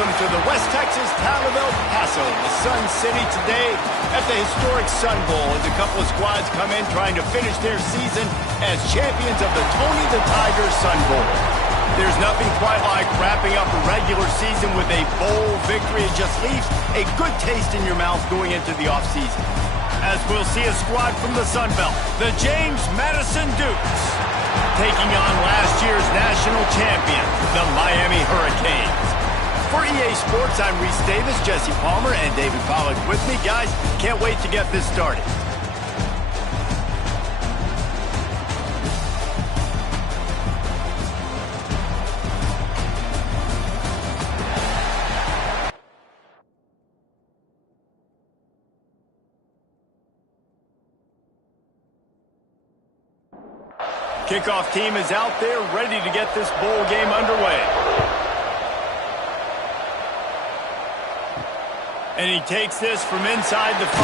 Welcome to the West Texas town of El Paso, the Sun City, today at the historic Sun Bowl as a couple of squads come in trying to finish their season as champions of the Tony the Tiger Sun Bowl. There's nothing quite like wrapping up a regular season with a bowl victory. It just leaves a good taste in your mouth going into the offseason. As we'll see a squad from the Sun Belt, the James Madison Dukes, taking on last year's national champion, the Miami Hurricanes. For EA Sports, I'm Reese Davis, Jesse Palmer, and David Pollack with me. Guys, can't wait to get this started. Kickoff team is out there ready to get this bowl game underway. And he takes this from inside the 5.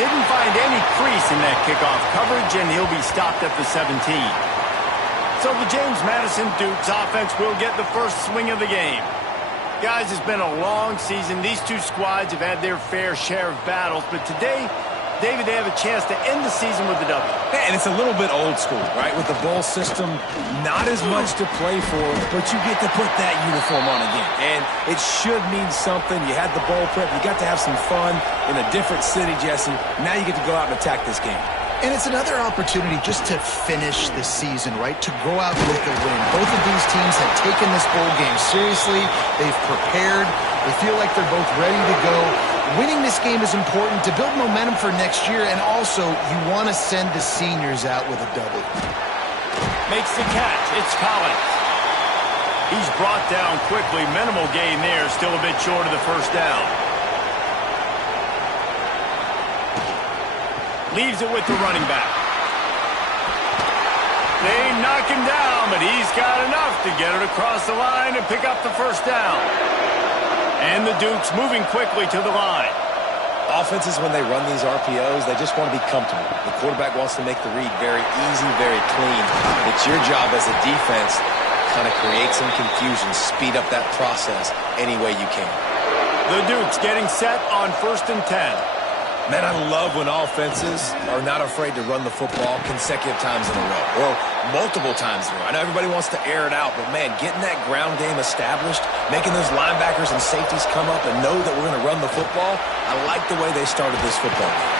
Didn't find any crease in that kickoff coverage, and he'll be stopped at the 17. So the James Madison Dukes offense will get the first swing of the game. Guys, it's been a long season. These two squads have had their fair share of battles, but today, David, they have a chance to end the season with a W. And it's a little bit old school, right? With the bowl system, not as much to play for, but you get to put that uniform on again. And it should mean something. You had the bowl prep. You got to have some fun in a different city, Jesse. Now you get to go out and attack this game. And it's another opportunity just to finish the season, right? To go out with a win. Both of these teams have taken this bowl game seriously. They've prepared. They feel like they're both ready to go. Winning this game is important to build momentum for next year, and also you want to send the seniors out with a W. Makes the catch. It's Collins. He's brought down quickly. Minimal gain there. Still a bit short of the first down. Leaves it with the running back. They knock him down, but he's got enough to get it across the line and pick up the first down. And the Dukes moving quickly to the line. Offenses, when they run these RPOs, they just want to be comfortable. The quarterback wants to make the read very easy, very clean. It's your job as a defense to kind of create some confusion, speed up that process any way you can. The Dukes getting set on 1st and 10. Man, I love when offenses are not afraid to run the football consecutive times in a row or multiple times in a row. I know everybody wants to air it out, but, man, getting that ground game established, making those linebackers and safeties come up and know that we're going to run the football, I like the way they started this football game.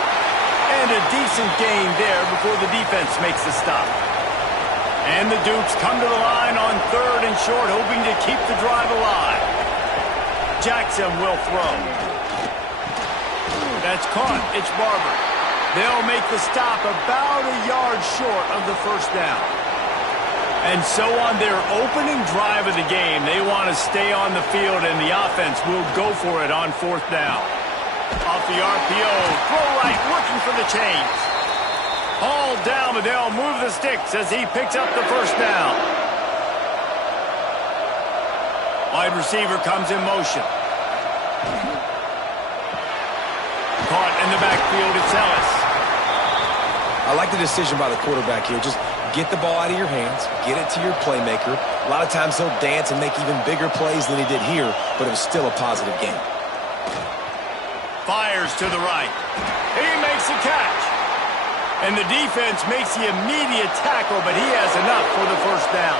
And a decent gain there before the defense makes the stop. And the Dukes come to the line on 3rd and short, hoping to keep the drive alive. Jackson will throw. That's caught. It's Barber. They'll make the stop about a yard short of the first down. And so on their opening drive of the game, they want to stay on the field, and the offense will go for it on 4th down. Off the RPO, throw right, looking for the chains. Hauled down, but they'll move the sticks as he picks up the first down. Wide receiver comes in motion. Caught in the backfield, it's Ellis. I like the decision by the quarterback here. Just get the ball out of your hands, get it to your playmaker. A lot of times he'll dance and make even bigger plays than he did here, but it was still a positive game. Fires to the right. He makes a catch. And the defense makes the immediate tackle, but he has enough for the first down.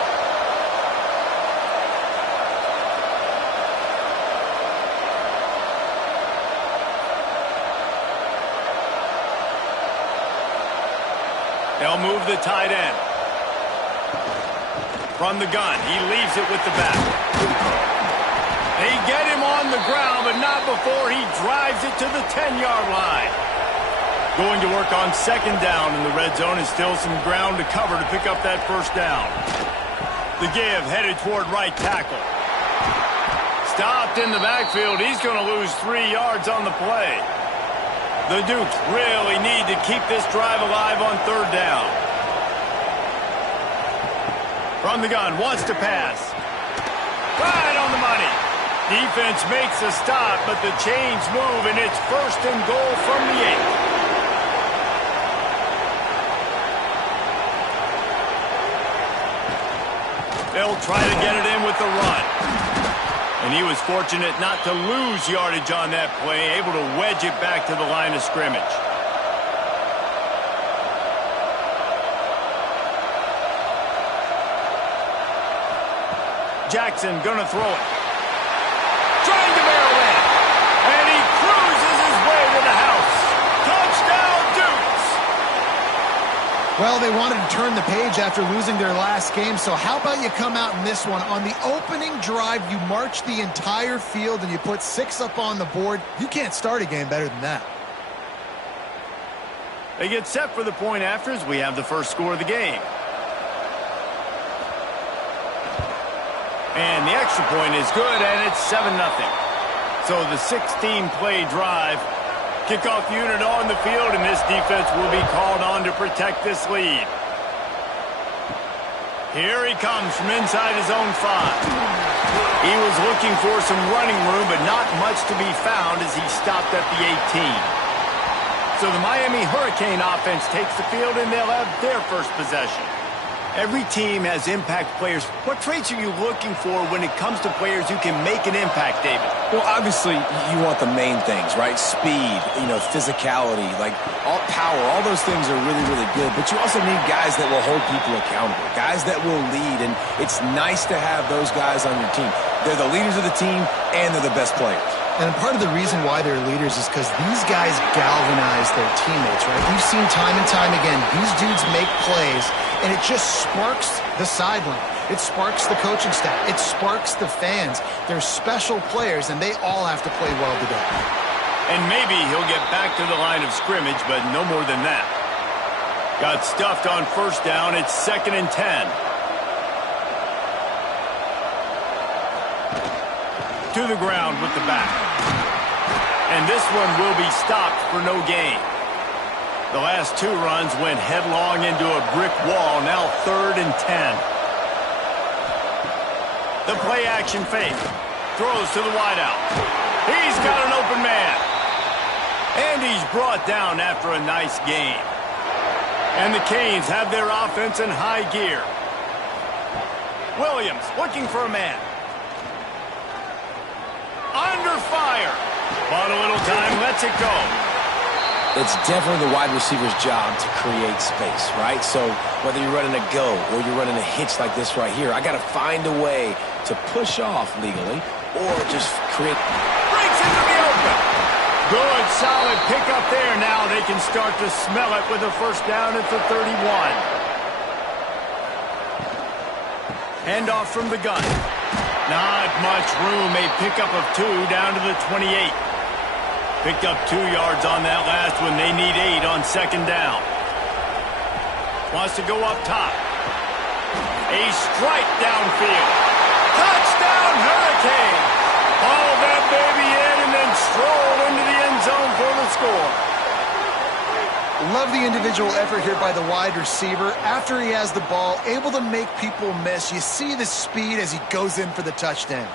They'll move the tight end. From the gun, he leaves it with the back. They get him on the ground, but not before he drives it to the 10-yard line. Going to work on 2nd down in the red zone, and still some ground to cover to pick up that first down. The give headed toward right tackle. Stopped in the backfield. He's going to lose 3 yards on the play. The Dukes really need to keep this drive alive on 3rd down. From the gun, wants to pass. Right on the money. Defense makes a stop, but the chains move, and it's 1st and goal from the 8. They'll try to get it in with the run. And he was fortunate not to lose yardage on that play, able to wedge it back to the line of scrimmage. Jackson gonna throw it. Trying to barrel in. And he cruises his way to the house. Touchdown, Dukes! Well, they wanted to turn the page after losing their last game, so how about you come out in this one? On the opening drive, you march the entire field and you put 6 up on the board. You can't start a game better than that. They get set for the point afters. We have the first score of the game. And the extra point is good, and it's 7-0. So the 16-play drive. Kickoff unit on the field, and this defense will be called on to protect this lead. Here he comes from inside his own 5. He was looking for some running room, but not much to be found as he stopped at the 18. So the Miami Hurricane offense takes the field, and they'll have their first possession. Every team has impact players. What traits are you looking for when it comes to players who can make an impact, David? Well, obviously, you want the main things, right? Speed, physicality, like all power, all those things are really, really good. But you also need guys that will hold people accountable, guys that will lead. And it's nice to have those guys on your team. They're the leaders of the team, and they're the best players. And part of the reason why they're leaders is because these guys galvanize their teammates, right? We've seen time and time again, these dudes make plays, and it just sparks the sideline. It sparks the coaching staff. It sparks the fans. They're special players, and they all have to play well today. And maybe he'll get back to the line of scrimmage, but no more than that. Got stuffed on first down. It's 2nd and 10. To the ground with the back. And this one will be stopped for no gain. The last 2 runs went headlong into a brick wall. Now 3rd and 10. The play action fake. Throws to the wideout. He's got an open man. And he's brought down after a nice gain. And the Canes have their offense in high gear. Williams looking for a man. Under fire. Bought a little time, lets it go. It's definitely the wide receiver's job to create space, right? So whether you're running a go or you're running a hitch like this right here, I got to find a way to push off legally or just create. Breaks into the open. Good, solid pickup there. Now they can start to smell it with a first down at the 31. Handoff from the gun. Not much room. A pickup of 2 down to the 28. Picked up 2 yards on that last one. They need 8 on 2nd down. Wants to go up top. A strike downfield. Touchdown, Hurricane. Haul that baby in and then stroll into the end zone for the score. Love the individual effort here by the wide receiver. After he has the ball, able to make people miss. You see the speed as he goes in for the touchdown.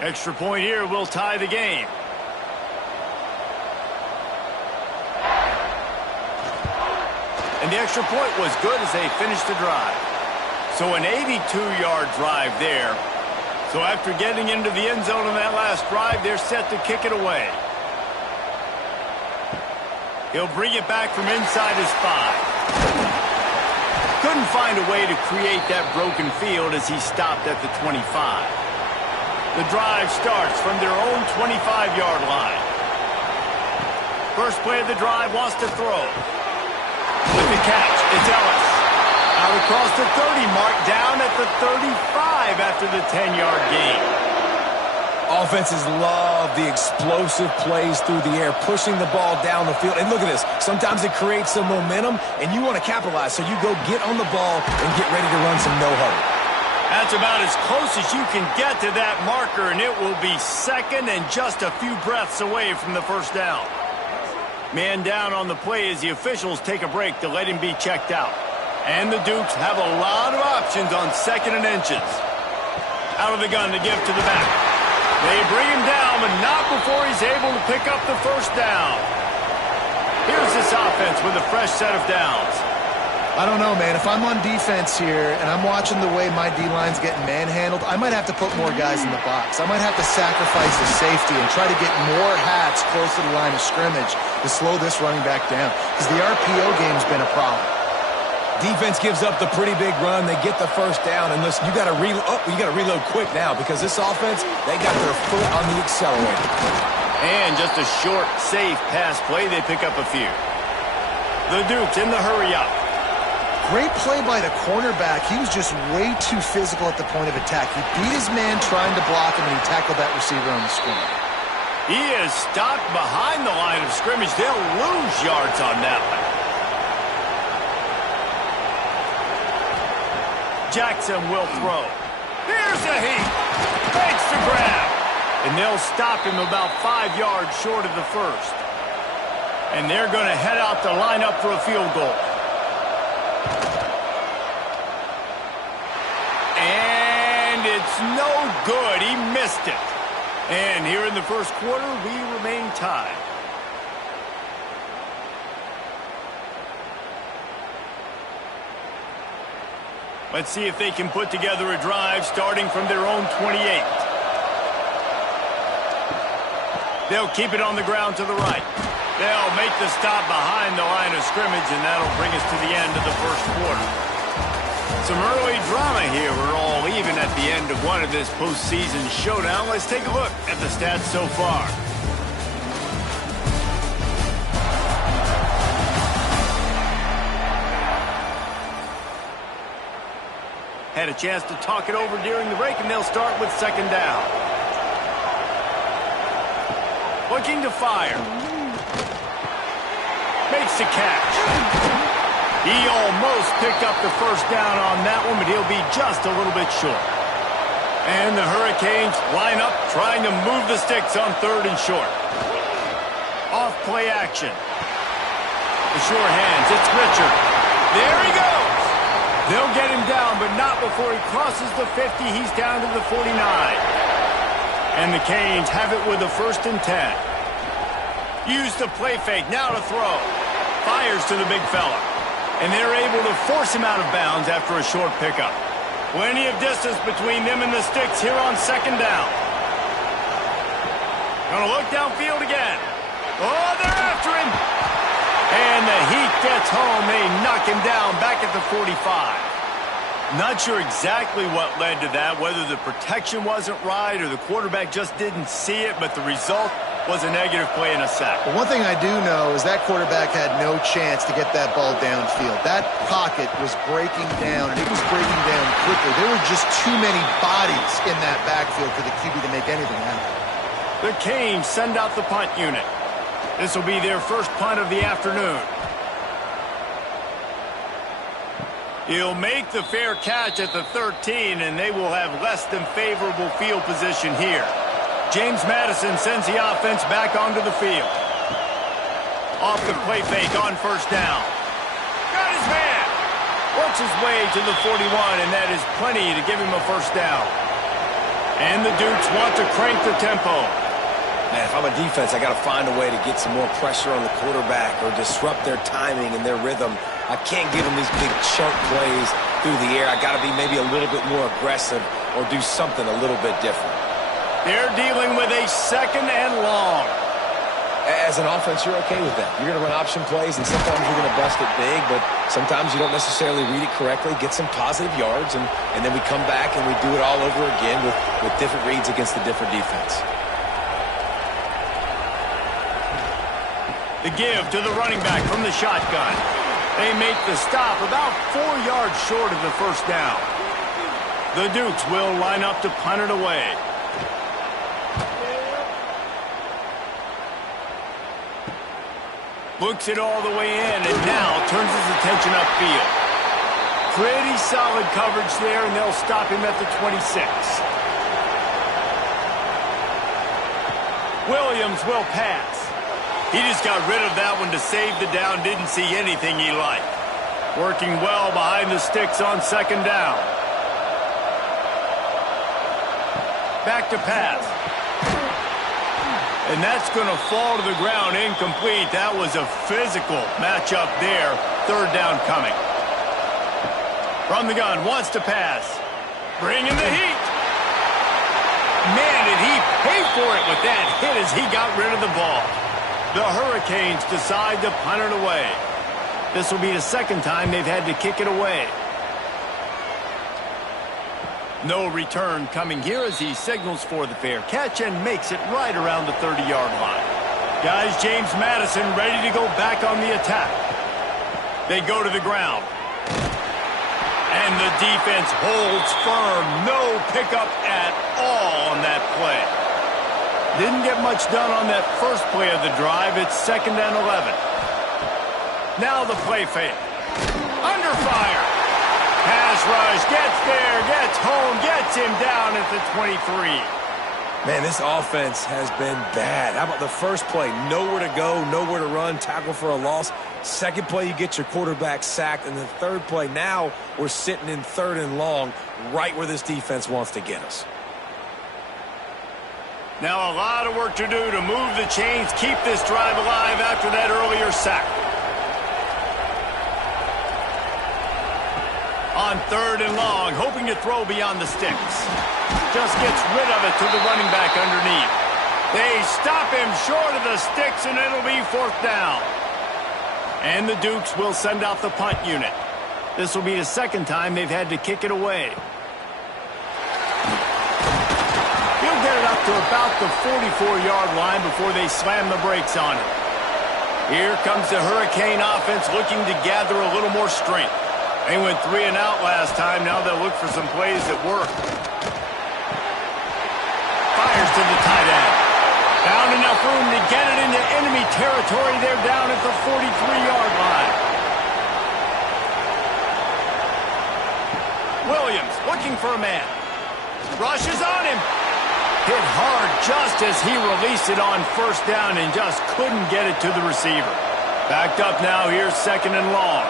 Extra point here will tie the game. And the extra point was good as they finished the drive. So an 82-yard drive there. So after getting into the end zone on that last drive, they're set to kick it away. He'll bring it back from inside his 5. Couldn't find a way to create that broken field as he stopped at the 25. The drive starts from their own 25-yard line. First play of the drive wants to throw. With the catch, it's Ellis. Out across the 30 mark, down at the 35 after the 10-yard gain. Offenses love the explosive plays through the air, pushing the ball down the field. And look at this. Sometimes it creates some momentum, and you want to capitalize. So you go get on the ball and get ready to run some no-huddle. That's about as close as you can get to that marker, and it will be 2nd and just a few breaths away from the first down. Man down on the play as the officials take a break to let him be checked out. And the Dukes have a lot of options on 2nd and inches. Out of the gun to give to the back. They bring him down, but not before he's able to pick up the first down. Here's this offense with a fresh set of downs. I don't know, man. If I'm on defense here and I'm watching the way my D-line's getting manhandled, I might have to put more guys in the box. I might have to sacrifice the safety and try to get more hats close to the line of scrimmage to slow this running back down, because the RPO game's been a problem. Defense gives up the pretty big run. They get the first down, and listen, you got to reload quick now, because this offense, they got their foot on the accelerator. And just a short, safe pass play. They pick up a few. The Dukes in the hurry up. Great play by the cornerback. He was just way too physical at the point of attack. He beat his man trying to block him, and he tackled that receiver on the screen. He is stopped behind the line of scrimmage. They'll lose yards on that one. Jackson will throw. Here's a heat. Makes the grab. And they'll stop him about 5 yards short of the first. And they're going to head out to line up for a field goal. And it's no good. He missed it. And here in the first quarter, we remain tied. Let's see if they can put together a drive starting from their own 28. They'll keep it on the ground to the right. They'll make the stop behind the line of scrimmage, and that'll bring us to the end of the first quarter. Some early drama here. We're all even at the end of one of this postseason showdown. Let's take a look at the stats so far. Had a chance to talk it over during the break, and they'll start with second down. Looking to fire. Makes the catch. He almost picked up the first down on that one, but he'll be just a little bit short. And the Hurricanes line up, trying to move the sticks on third and short. Off play action. The sure hands, it's Richard. There he goes. They'll get him down, but not before he crosses the 50. He's down to the 49. And the Canes have it with a 1st and 10. Use the play fake, now to throw. Fires to the big fella. And they're able to force him out of bounds after a short pickup. Plenty of distance between them and the sticks here on second down. Gonna look downfield again. Oh, they're after him. And the Heat gets home. They knock him down back at the 45. Not sure exactly what led to that, whether the protection wasn't right or the quarterback just didn't see it, but the result was a negative play and a sack. But one thing I do know is that quarterback had no chance to get that ball downfield. That pocket was breaking down, and it was breaking down quickly. There were just too many bodies in that backfield for the QB to make anything happen. The Canes send out the punt unit. This will be their first punt of the afternoon. He'll make the fair catch at the 13, and they will have less than favorable field position here. James Madison sends the offense back onto the field. Off the play fake on first down. Got his man. Works his way to the 41, and that is plenty to give him a first down. And the Dukes want to crank the tempo. Man, if I'm a defense, I got to find a way to get some more pressure on the quarterback or disrupt their timing and their rhythm. I can't give them these big chunk plays through the air. I got to be maybe a little bit more aggressive or do something a little bit different. They're dealing with a 2nd and long. As an offense, you're okay with that. You're going to run option plays, and sometimes you're going to bust it big, but sometimes you don't necessarily read it correctly, get some positive yards, and then we come back and we do it all over again with different reads against the different defense. The give to the running back from the shotgun. They make the stop about 4 yards short of the first down. The Dukes will line up to punt it away. Looks it all the way in, and now turns his attention upfield. Pretty solid coverage there, and they'll stop him at the 26. Williams will pass. He just got rid of that one to save the down. Didn't see anything he liked. Working well behind the sticks on second down. Back to pass. And that's going to fall to the ground incomplete. That was a physical matchup there. Third down coming. From the gun, wants to pass. Bringing the heat. Man, did he pay for it with that hit as he got rid of the ball. The Hurricanes decide to punt it away. This will be the second time they've had to kick it away. No return coming here as he signals for the fair catch and makes it right around the 30-yard line. Guys, James Madison ready to go back on the attack. They go to the ground. And the defense holds firm. No pickup at all on that play. Didn't get much done on that first play of the drive. It's 2nd and 11. Now the play fake. Under fire. Pass rush. Gets there. Gets home. Gets him down at the 23. Man, this offense has been bad. How about the first play? Nowhere to go, nowhere to run, tackle for a loss. Second play, you get your quarterback sacked. And the third play, now we're sitting in 3rd and long, right where this defense wants to get us. Now a lot of work to do to move the chains, keep this drive alive after that earlier sack. On 3rd and long, hoping to throw beyond the sticks. Just gets rid of it to the running back underneath. They stop him short of the sticks, and it'll be 4th down. And the Dukes will send out the punt unit. This will be the second time they've had to kick it away. He'll get it up to about the 44-yard line before they slam the brakes on him. Here comes the Hurricane offense looking to gather a little more strength. They went 3 and out last time. Now they'll look for some plays that work. Fires to the tight end. Found enough room to get it into enemy territory. They're down at the 43-yard line. Williams looking for a man. Rushes on him. Hit hard just as he released it on 1st down and just couldn't get it to the receiver. Backed up now. Here's 2nd and long.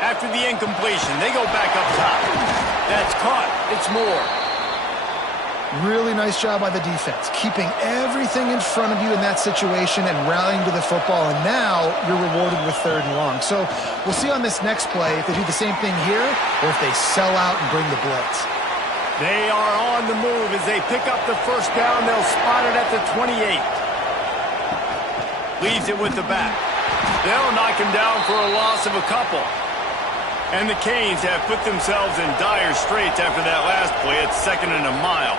After the incompletion, they go back up top. That's caught. It's Moore. Really nice job by the defense, keeping everything in front of you in that situation and rallying to the football, and now you're rewarded with 3rd and long. So we'll see on this next play if they do the same thing here or if they sell out and bring the blitz. They are on the move as they pick up the 1st down. They'll spot it at the 28. Leaves it with the back. They'll knock him down for a loss of a couple. And the Canes have put themselves in dire straits after that last play. It's 2nd and a mile.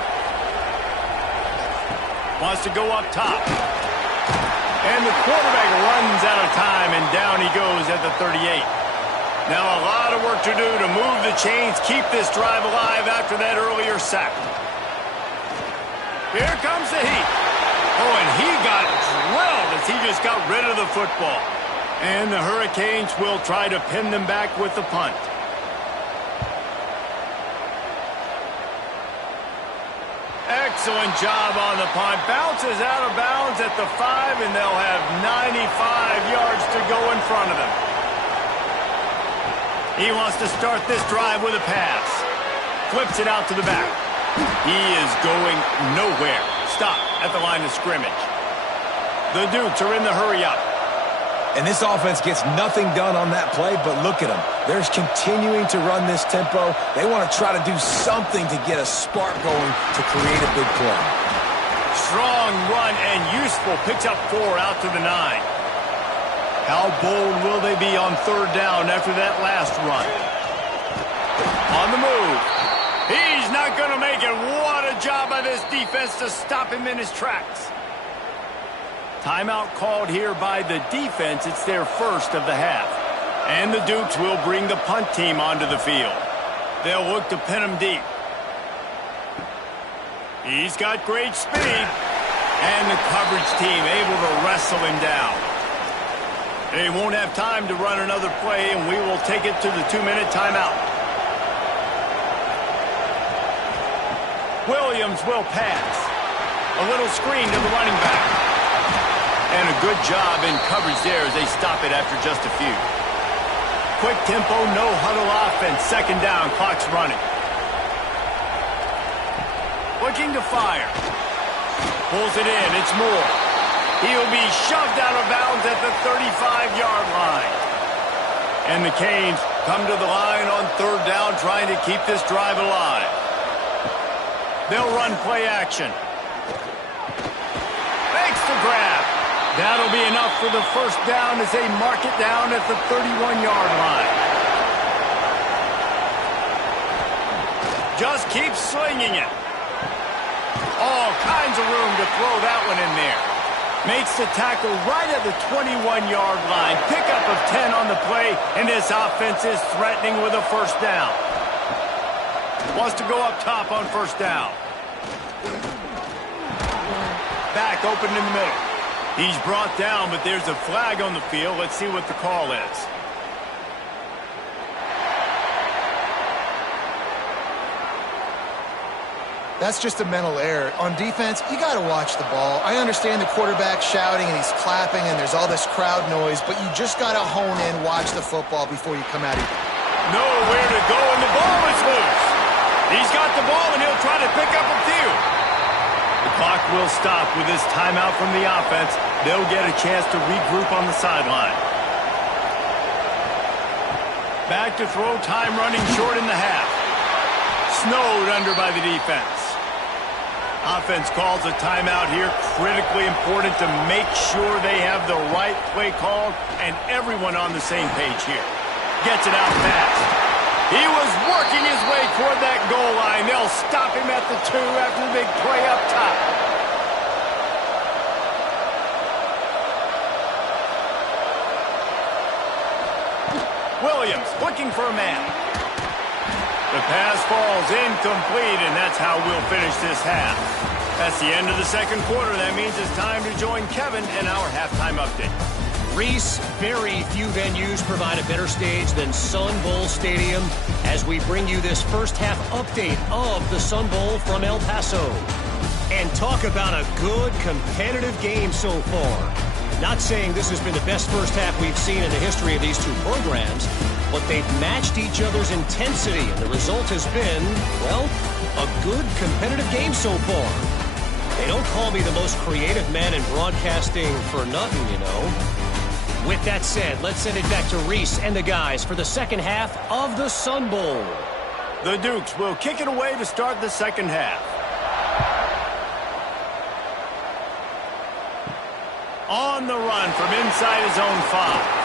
Wants to go up top. And the quarterback runs out of time, and down he goes at the 38. Now a lot of work to do to move the chains, keep this drive alive after that earlier sack. Here comes the heat. Oh, and he got drilled as he just got rid of the football. And the Hurricanes will try to pin them back with the punt. Excellent job on the punt. Bounces out of bounds at the 5, and they'll have 95 yards to go in front of them. He wants to start this drive with a pass. Flips it out to the back. He is going nowhere. Stop at the line of scrimmage. The Dukes are in the hurry-up. And this offense gets nothing done on that play, but look at them. They're continuing to run this tempo. They want to try to do something to get a spark going to create a big play. Strong run and useful. Picks up 4 out to the 9. How bold will they be on 3rd down after that last run? On the move. He's not going to make it. What a job by this defense to stop him in his tracks. Timeout called here by the defense. It's their 1st of the half. And the Dukes will bring the punt team onto the field. They'll look to pin him deep. He's got great speed. And the coverage team able to wrestle him down. They won't have time to run another play, and we will take it to the 2-minute timeout. Williams will pass. A little screen to the running back. And a good job in coverage there as they stop it after just a few. Quick tempo, no huddle offense. 2nd down, clock's running. Looking to fire. Pulls it in, it's Moore. He'll be shoved out of bounds at the 35-yard line. And the Canes Come to the line on third down, trying to keep this drive alive. They'll run play action. Makes the grab. That'll be enough for the first down as they mark it down at the 31-yard line. Just keep slinging it. All kinds of room to throw that one in there. Makes the tackle right at the 21-yard line. Pickup of 10 on the play, and this offense is threatening with a first down. Wants to go up top on first down. Back open in the middle. He's brought down, but there's a flag on the field. Let's see what the call is. That's just a mental error. On defense, you got to watch the ball. I understand the quarterback shouting and he's clapping and there's all this crowd noise, but you just got to hone in, watch the football before you come out of here. Nowhere to go, and the ball is loose. He's got the ball, and he'll try to pick up a few. The clock will stop with this timeout from the offense. They'll get a chance to regroup on the sideline. Back to throw, time running short in the half. Snowed under by the defense. Offense calls a timeout here. Critically important to make sure they have the right play called and everyone on the same page here. Gets it out fast. He was working his way toward that goal line. They'll stop him at the 2 after the big play up top. Williams looking for a man. The pass falls incomplete, and that's how we'll finish this half. That's the end of the second quarter. That means it's time to join Kevin in our halftime update. Reese, very few venues provide a better stage than Sun Bowl Stadium as we bring you this first half update of the Sun Bowl from El Paso. And talk about a good competitive game so far. Not saying this has been the best first half we've seen in the history of these two programs, but they've matched each other's intensity, and the result has been, well, a good competitive game so far. They don't call me the most creative man in broadcasting for nothing, you know. With that said, let's send it back to Reese and the guys for the second half of the Sun Bowl. The Dukes will kick it away to start the second half. On the run from inside his own 5.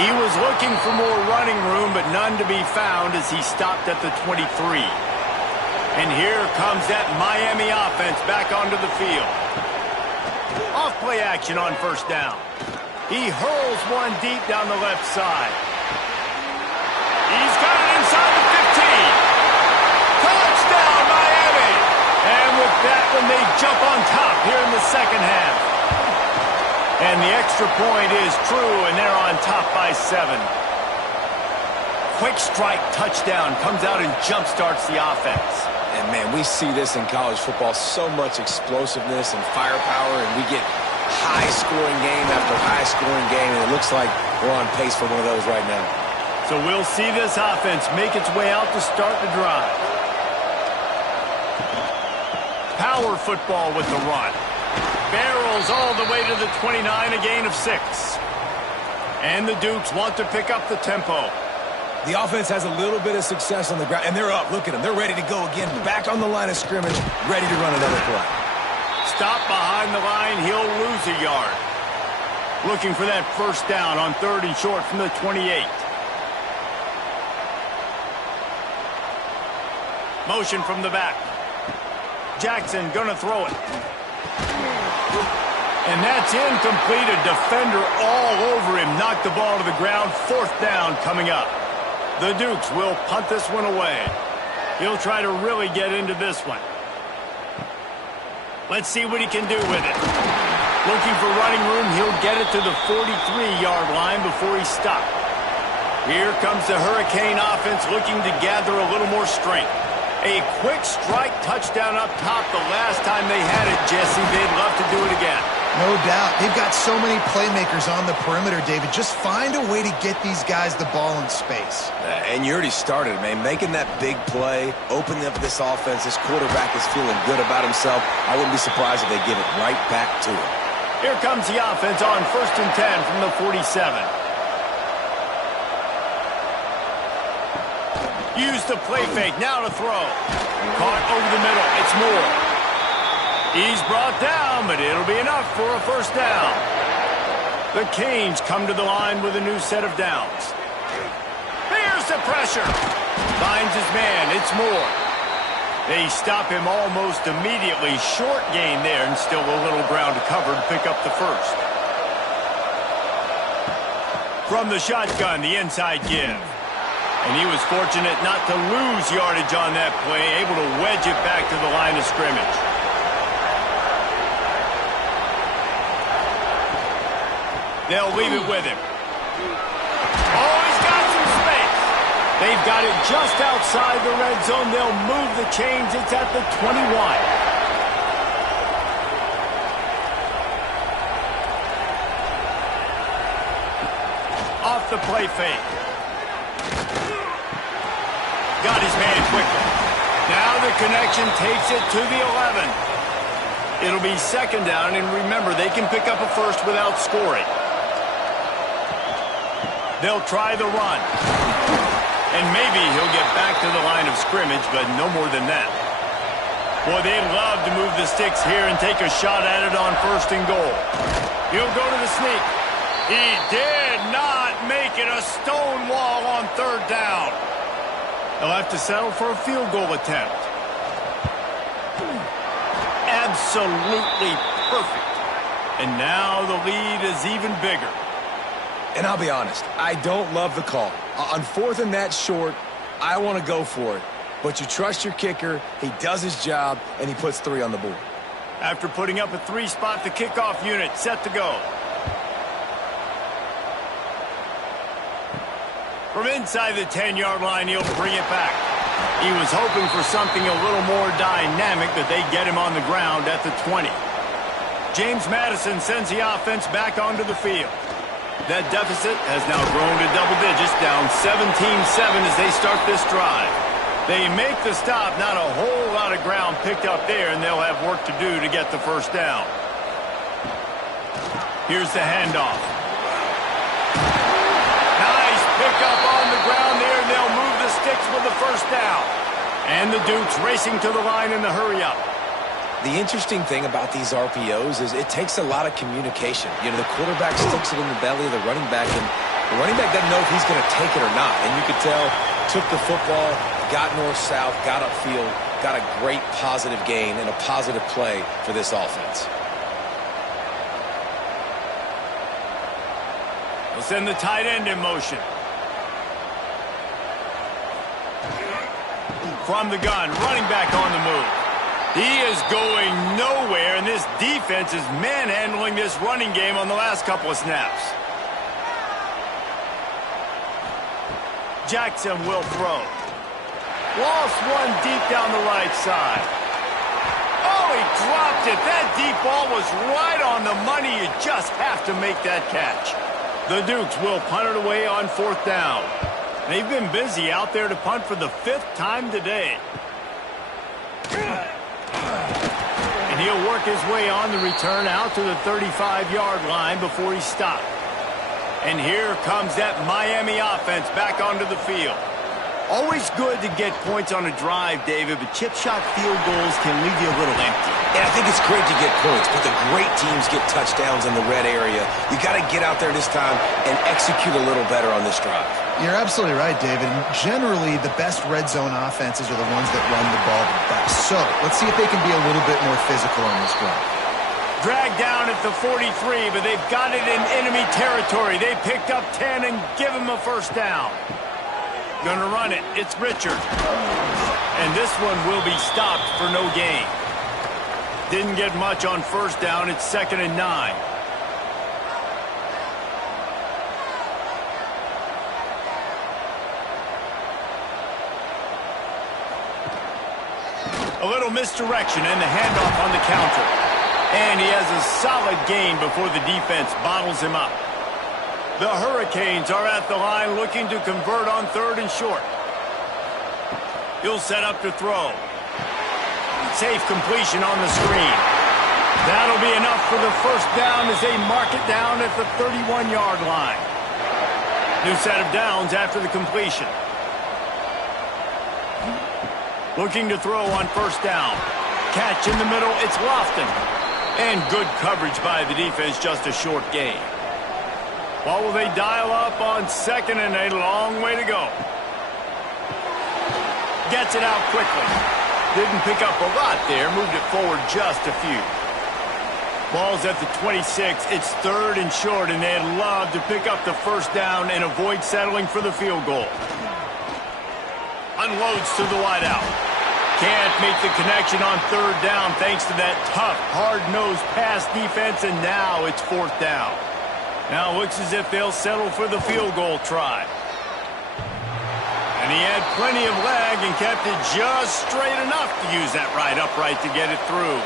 He was looking for more running room, but none to be found as he stopped at the 23. And here comes that Miami offense back onto the field. Off play action on first down. He hurls one deep down the left side. He's got it inside the 15. Touchdown, Miami! And with that one, they jump on top here in the second half. And the extra point is true, and they're on top by 7. Quick strike touchdown comes out and jump-starts the offense. And, man, we see this in college football, so much explosiveness and firepower, and we get high-scoring game after high-scoring game, and it looks like we're on pace for one of those right now. So we'll see this offense make its way out to start the drive. Power football with the run. Barrels all the way to the 29, a gain of 6. And the Dukes want to pick up the tempo. The offense has a little bit of success on the ground, and they're up. Look at them. They're ready to go again. Back on the line of scrimmage, ready to run another play. Stop behind the line. He'll lose a yard. Looking for that first down on 3rd and short from the 28. Motion from the back. Jackson gonna throw it. And that's incomplete. A defender all over him. Knocked the ball to the ground. 4th down coming up. The Dukes will punt this one away. He'll try to really get into this one. Let's see what he can do with it. Looking for running room. He'll get it to the 43-yard line before he stopped. Here comes the Hurricane offense looking to gather a little more strength. A quick strike touchdown up top the last time they had it, Jesse. They'd love to do it again. No doubt. They've got so many playmakers on the perimeter, David. Just find a way to get these guys the ball in space. And you already started, man. Making that big play, opening up this offense. This quarterback is feeling good about himself. I wouldn't be surprised if they give it right back to him. Here comes the offense on 1st and 10 from the 47. Use the play fake, now to throw. Caught over the middle, it's Moore. He's brought down, but it'll be enough for a first down. The Canes come to the line with a new set of downs. Here's the pressure. Finds his man, it's Moore. They stop him almost immediately. Short gain there and still a little ground to cover to pick up the first. From the shotgun, the inside give. And he was fortunate not to lose yardage on that play, able to wedge it back to the line of scrimmage. They'll leave it with him. Oh, he's got some space. They've got it just outside the red zone. They'll move the chains. It's at the 21. Off the play fake. Got his man quickly. Now the connection takes it to the 11. It'll be second down, and remember, they can pick up a first without scoring. They'll try the run. And maybe he'll get back to the line of scrimmage, but no more than that. Boy, they'd love to move the sticks here and take a shot at it on first and goal. He'll go to the sneak. He did not make it. A stone wall on third down. They'll have to settle for a field goal attempt. Absolutely perfect. And now the lead is even bigger. And I'll be honest, I don't love the call. On fourth and that short, I want to go for it. But you trust your kicker, he does his job, and he puts 3 on the board. After putting up a 3-spot, the kickoff unit set to go. From inside the 10-yard line, he'll bring it back. He was hoping for something a little more dynamic, but they get him on the ground at the 20. James Madison sends the offense back onto the field. That deficit has now grown to double digits, down 17-7 as they start this drive. They make the stop, not a whole lot of ground picked up there, and they'll have work to do to get the first down. Here's the handoff. Nice pickup on the ground there, and they'll move the sticks with the first down. And the Dukes racing to the line in the hurry-up. The interesting thing about these RPOs is it takes a lot of communication. You know, the quarterback sticks it in the belly of the running back, and the running back doesn't know if he's going to take it or not. And you could tell, took the football, got north-south, got upfield, got a great positive gain and a positive play for this offense. We'll send the tight end in motion. From the gun, running back on the move. He is going nowhere, and this defense is manhandling this running game on the last couple of snaps. Jackson will throw. Lost one deep down the right side. Oh, he dropped it. That deep ball was right on the money. You just have to make that catch. The Dukes will punt it away on fourth down. They've been busy out there to punt for the 5th time today. And he'll work his way on the return out to the 35-yard line before he stopped. And here comes that Miami offense back onto the field. Always good to get points on a drive, David, but chip shot field goals can leave you a little empty. And I think it's great to get points, but the great teams get touchdowns in the red area. You got to get out there this time and execute a little better on this drive. You're absolutely right, David. Generally, the best red zone offenses are the ones that run the ball the best. So let's see if they can be a little bit more physical on this drive. Dragged down at the 43, but they've got it in enemy territory. They picked up 10 and give him a first down. Gonna run it. It's Richard. And this one will be stopped for no gain. Didn't get much on first down. It's 2nd and 9. A little misdirection and the handoff on the counter. And he has a solid gain before the defense bottles him up. The Hurricanes are at the line looking to convert on 3rd and short. He'll set up to throw. Safe completion on the screen. That'll be enough for the first down as they mark it down at the 31-yard line. New set of downs after the completion. Looking to throw on first down. Catch in the middle, it's Lofton. And good coverage by the defense, just a short gain. What will they dial up on second and a long way to go? Gets it out quickly. Didn't pick up a lot there, moved it forward just a few. Ball's at the 26, it's third and short, and they'd love to pick up the first down and avoid settling for the field goal. Unloads to the wideout. Can't make the connection on third down thanks to that tough, hard-nosed pass defense, and now it's fourth down. Now it looks as if they'll settle for the field goal try. And he had plenty of leg and kept it just straight enough to use that right upright to get it through.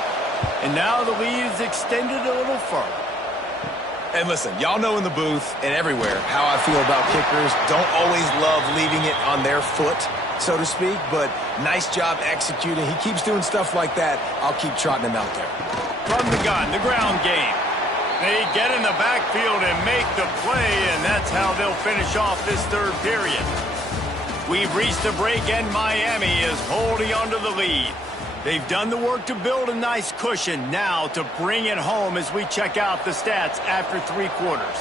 And now the lead is extended a little further. And listen, y'all know in the booth and everywhere how I feel about kickers. Don't always love leaving it on their foot, so to speak, but nice job executing. He keeps doing stuff like that. I'll keep trotting him out there. From the gun, the ground game. They get in the backfield and make the play, and that's how they'll finish off this third period. We've reached a break, and Miami is holding onto the lead. They've done the work to build a nice cushion now to bring it home as we check out the stats after 3 quarters.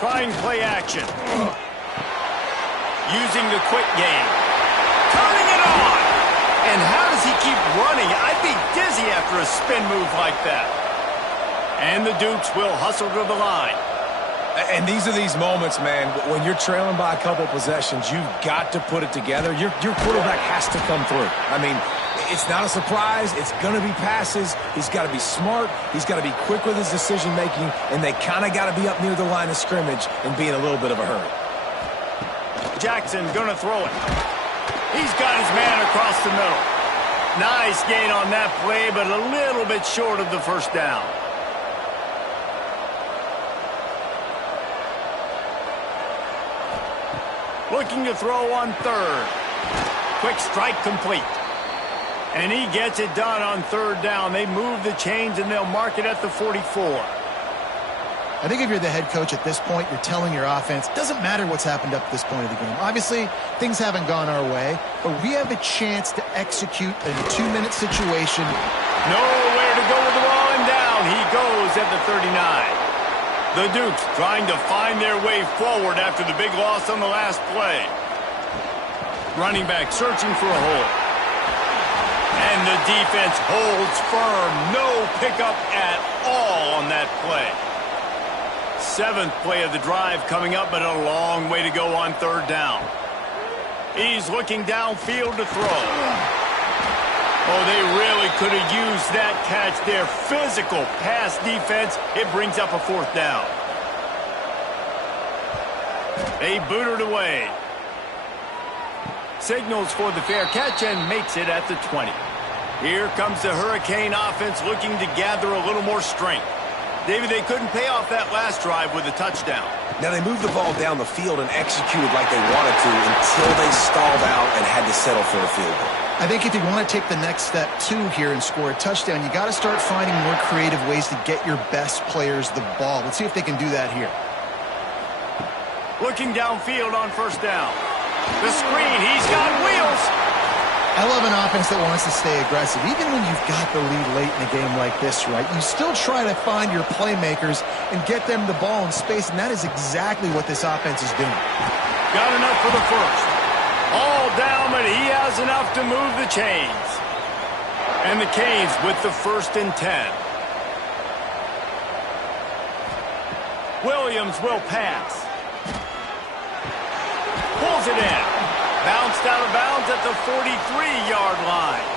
Trying play action. Using the quick game. Turning it on! And how does he keep running? I'd be dizzy after a spin move like that. And the Dukes will hustle to the line. And these are these moments, man, when you're trailing by a couple possessions, you've got to put it together. Your quarterback has to come through. I mean, it's not a surprise. It's going to be passes. He's got to be smart. He's got to be quick with his decision-making, and they kind of got to be up near the line of scrimmage and be in a little bit of a hurry. Jackson going to throw it. He's got his man across the middle. Nice gain on that play, but a little bit short of the first down. Looking to throw on third. Quick strike complete. And he gets it done on third down. They move the chains, and they'll mark it at the 44. I think if you're the head coach at this point, you're telling your offense, doesn't matter what's happened up to this point of the game. Obviously, things haven't gone our way, but we have a chance to execute a 2-minute situation. Nowhere to go with the ball, and down he goes at the 39. The Dukes trying to find their way forward after the big loss on the last play. Running back searching for a hole. And the defense holds firm. No pickup at all on that play. 7th play of the drive coming up, but a long way to go on third down. He's looking downfield to throw. Oh, they really could have used that catch there. Physical pass defense. It brings up a 4th down. They boot it away. Signals for the fair catch and makes it at the 20. Here comes the Hurricane offense looking to gather a little more strength. David, they couldn't pay off that last drive with a touchdown. Now, they moved the ball down the field and executed like they wanted to until they stalled out and had to settle for a field goal. I think if you want to take the next step, too, here and score a touchdown, you got to start finding more creative ways to get your best players the ball. Let's see if they can do that here. Looking downfield on first down. The screen, he's got wheels. I love an offense that wants to stay aggressive. Even when you've got the lead late in a game like this, right, you still try to find your playmakers and get them the ball in space, and that is exactly what this offense is doing. Got enough for the first. All down, but he has enough to move the chains. And the Canes with the 1st and 10. Williams will pass. Pulls it in. Bounced out of bounds at the 43-yard line.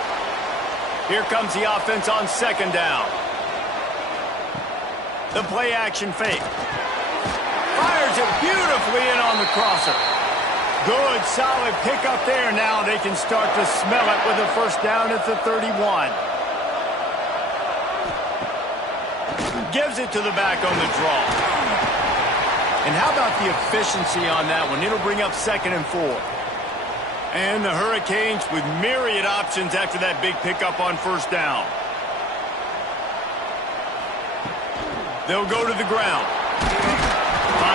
Here comes the offense on 2nd down. The play action fake. Fires it beautifully in on the crosser. Good, solid pickup there. Now they can start to smell it with a 1st down at the 31. Gives it to the back on the draw. And how about the efficiency on that one? It'll bring up 2nd and 4. And the Hurricanes with myriad options after that big pickup on 1st down. They'll go to the ground.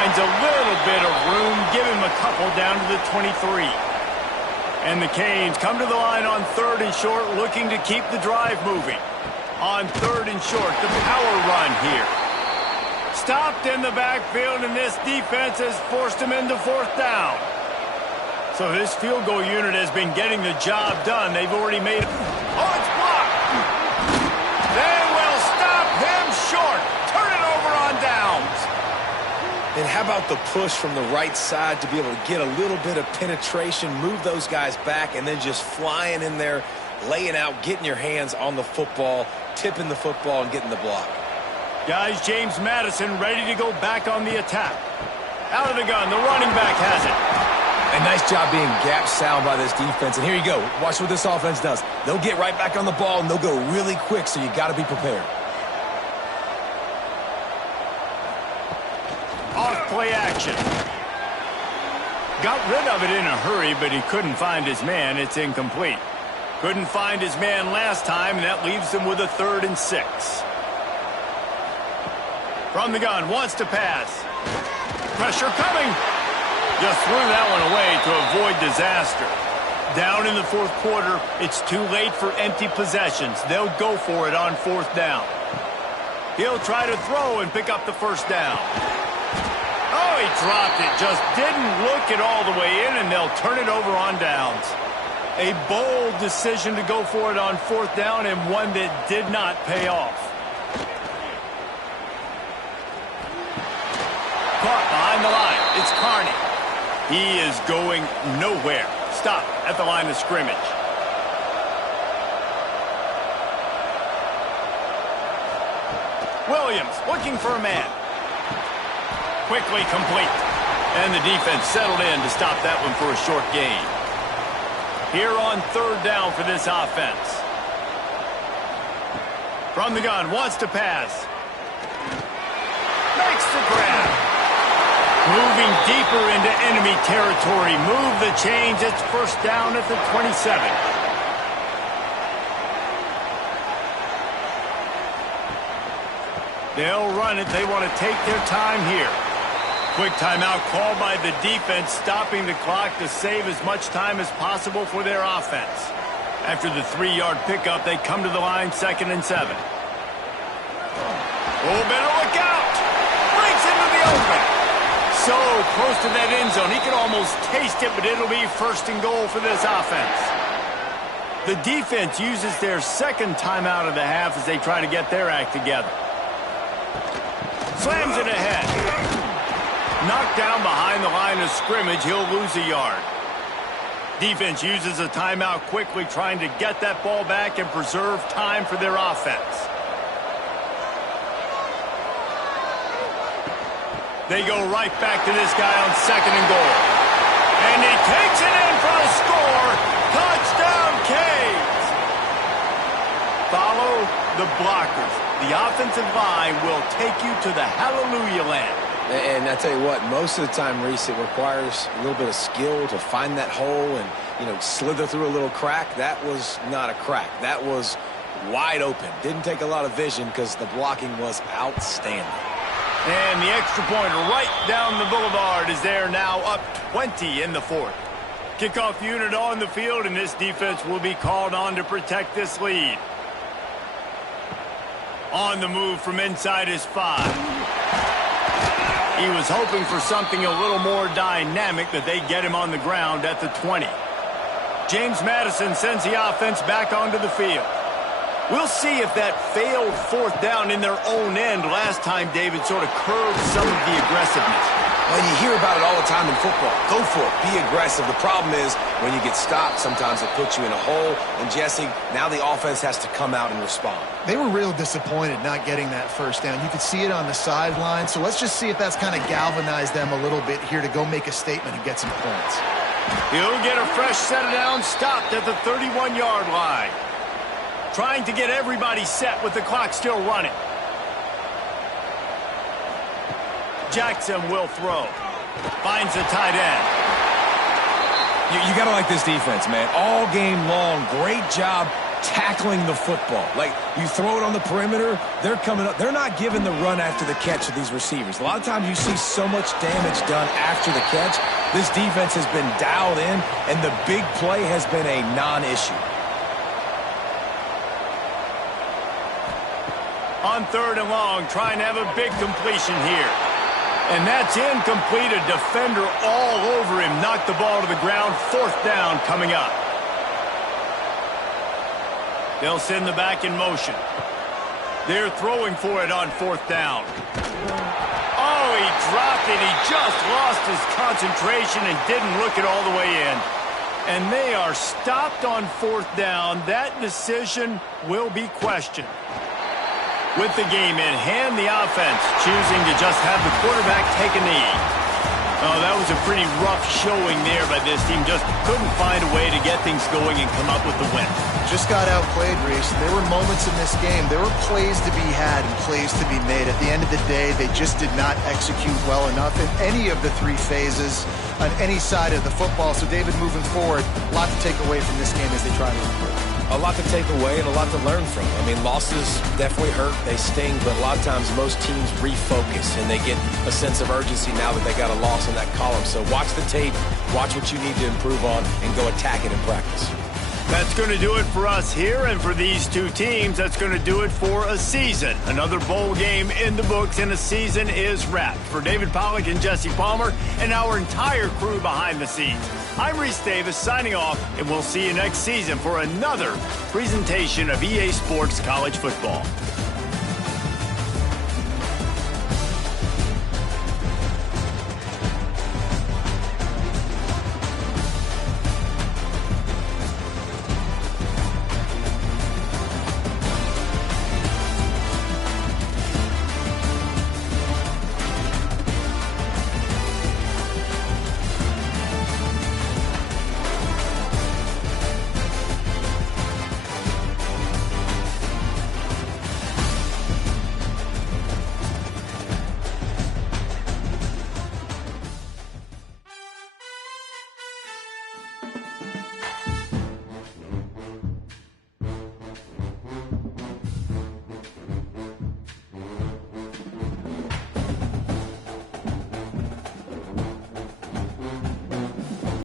finds a little bit of room. Give him a couple down to the 23. And the Canes come to the line on 3rd and short, looking to keep the drive moving. On 3rd and short, the power run here. Stopped in the backfield, and this defense has forced him into 4th down. So this field goal unit has been getting the job done. They've already made it. Oh, it's blocked. They will stop him short. Turn it over on downs. And how about the push from the right side to be able to get a little bit of penetration, move those guys back, and then just flying in there, laying out, getting your hands on the football, tipping the football, and getting the block. Guys, James Madison ready to go back on the attack. Out of the gun, the running back has it. A nice job being gap sound by this defense. And here you go. Watch what this offense does. They'll get right back on the ball, and they'll go really quick, so you got to be prepared. Off play action. Got rid of it in a hurry, but he couldn't find his man. It's incomplete. Couldn't find his man last time, and that leaves him with a 3rd and 6. From the gun, wants to pass. Pressure coming. Just threw that one away to avoid disaster. Down in the 4th quarter, it's too late for empty possessions. They'll go for it on 4th down. He'll try to throw and pick up the 1st down. Oh, he dropped it. Just didn't look it all the way in, and they'll turn it over on downs. A bold decision to go for it on 4th down, and one that did not pay off. Caught behind the line. It's Carney. He is going nowhere. Stop at the line of scrimmage. Williams looking for a man. Quickly complete. And the defense settled in to stop that one for a short gain. Here on 3rd down for this offense. From the gun, wants to pass. Makes the grab. Moving deeper into enemy territory. Move the change. It's 1st down at the 27. They'll run it. They want to take their time here. Quick timeout called by the defense, stopping the clock to save as much time as possible for their offense. After the 3-yard pickup, they come to the line 2nd and 7. Oh, better look out. Breaks into the open. So close to that end zone. He can almost taste it, but it'll be 1st and goal for this offense. The defense uses their 2nd timeout of the half as they try to get their act together. Slams it ahead. Knocked down behind the line of scrimmage. He'll lose a yard. Defense uses a timeout quickly, trying to get that ball back and preserve time for their offense. They go right back to this guy on 2nd and goal. And he takes it in for a score. Touchdown, Canes. Follow the blockers. The offensive line will take you to the hallelujah land. And I tell you what, most of the time, Reese, it requires a little bit of skill to find that hole and, slither through a little crack. That was not a crack. That was wide open. Didn't take a lot of vision because the blocking was outstanding. And the extra point right down the boulevard is there now, up 20 in the 4th. Kickoff unit on the field, and this defense will be called on to protect this lead. On the move from inside his 5. He was hoping for something a little more dynamic, but they get him on the ground at the 20. James Madison sends the offense back onto the field. We'll see if that failed 4th down in their own end last time, David, sort of curbed some of the aggressiveness. Well, you hear about it all the time in football. Go for it. Be aggressive. The problem is when you get stopped, sometimes it puts you in a hole. And, Jesse, now the offense has to come out and respond. They were real disappointed not getting that 1st down. You could see it on the sideline. So let's just see if that's kind of galvanized them a little bit here to go make a statement and get some points. He'll get a fresh set down, stopped at the 31-yard line. Trying to get everybody set with the clock still running. Jackson will throw. Finds the tight end. You got to like this defense, man. All game long, great job tackling the football. Like, you throw it on the perimeter, they're coming up. They're not giving the run after the catch to these receivers. A lot of times you see so much damage done after the catch. This defense has been dialed in, and the big play has been a non-issue. On 3rd and long, trying to have a big completion here. And that's incomplete. A defender all over him. Knocked the ball to the ground. 4th down coming up. They'll send the back in motion. They're throwing for it on 4th down. Oh, he dropped it. He just lost his concentration and didn't look it all the way in. And they are stopped on 4th down. That decision will be questioned. With the game in hand, the offense choosing to just have the quarterback take a knee. Oh, that was a pretty rough showing there by this team. Just couldn't find a way to get things going and come up with the win. Just got outplayed, Reese. There were moments in this game. There were plays to be had and plays to be made. At the end of the day, they just did not execute well enough in any of the 3 phases on any side of the football. So, David, moving forward, a lot to take away from this game as they try to improve. A lot to take away and a lot to learn from. I mean, losses definitely hurt. They sting, but a lot of times most teams refocus and they get a sense of urgency now that they got a loss in that column. So watch the tape, watch what you need to improve on, and go attack it in practice. That's going to do it for us here, and for these 2 teams, that's going to do it for a season. Another bowl game in the books, and a season is wrapped. For David Pollack and Jesse Palmer and our entire crew behind the scenes, I'm Reese Davis signing off, and we'll see you next season for another presentation of EA Sports College Football.